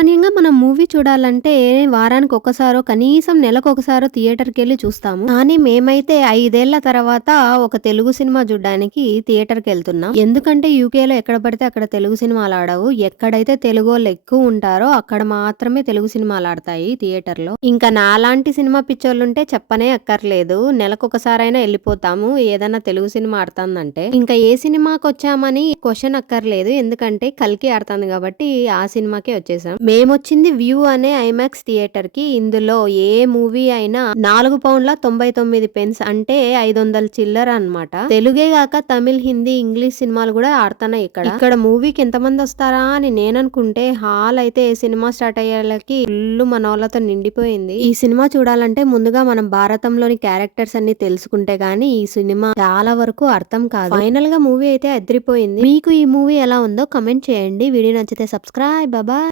సామాన్యంగా మనం మూవీ చూడాలంటే వారానికి ఒక్కసారో కనీసం నెలకొకసారో థియేటర్‌కెళ్ళి చూస్తాము. కానీ మేమైతే 5 ఏళ్ల తర్వాత ఒక తెలుగు సినిమా చూడ్డానికి థియేటర్‌కెళ్తున్నాం. ఎందుకంటే యూకేలో ఎక్కడ పడితే అక్కడ తెలుగు సినిమాలాడవు. ఎక్కడైతే తెలుగోళ్ళు ఎక్కువుంటారో అక్కడ మాత్రమే తెలుగు సినిమాలాడతాయి థియేటర్‌లో. ఇంకా నాలాంటి సినిమా పిచ్చోళ్ళుంటే చెప్పనే అక్కర్లేదు. నెలకొకసారైనా ఎళ్ళిపోతాము ఏదన్నా తెలుగు సినిమా ఆడతందంటే. ఇంకా ఏ సినిమాకొచ్చామని క్వెషన్ అక్కర్లేదు. ఎందుకంటే 'కల్కి' ఆడతాంది కాబట్టి ఆ సినిమాకే వచ్చేసాం. మేమొచ్చింది వ్యూ అనే ఐమాక్స్ థియేటర్ కి. ఇందులో ఏ మూవీ అయినా £4.99 అంటే 500 చిల్లర అన్నమాట. తెలుగే గాక తమిళ్, హిందీ, ఇంగ్లీష్ సినిమాలు కూడా ఆడుతున్నాయి ఇక్కడ. ఇక్కడ మూవీకి ఎంతమంది వస్తారా అని నేననుకుంటే హాల్ అయితే సినిమా స్టార్ట్ అయ్యేలకి ఫుల్ మనోళ్ళతో నిండిపోయింది. ఈ సినిమా చూడాలంటే ముందుగా మనం భారతంలోని క్యారెక్టర్స్ అన్ని తెలుసుకుంటే గానీ ఈ సినిమా చాలా వరకు అర్థం కాదు. ఫైనల్ గా మూవీ అయితే అదిరిపోయింది. మీకు ఈ మూవీ ఎలా ఉందో కమెంట్ చేయండి. వీడియో నచ్చితే సబ్స్క్రైబ్. బాయ్.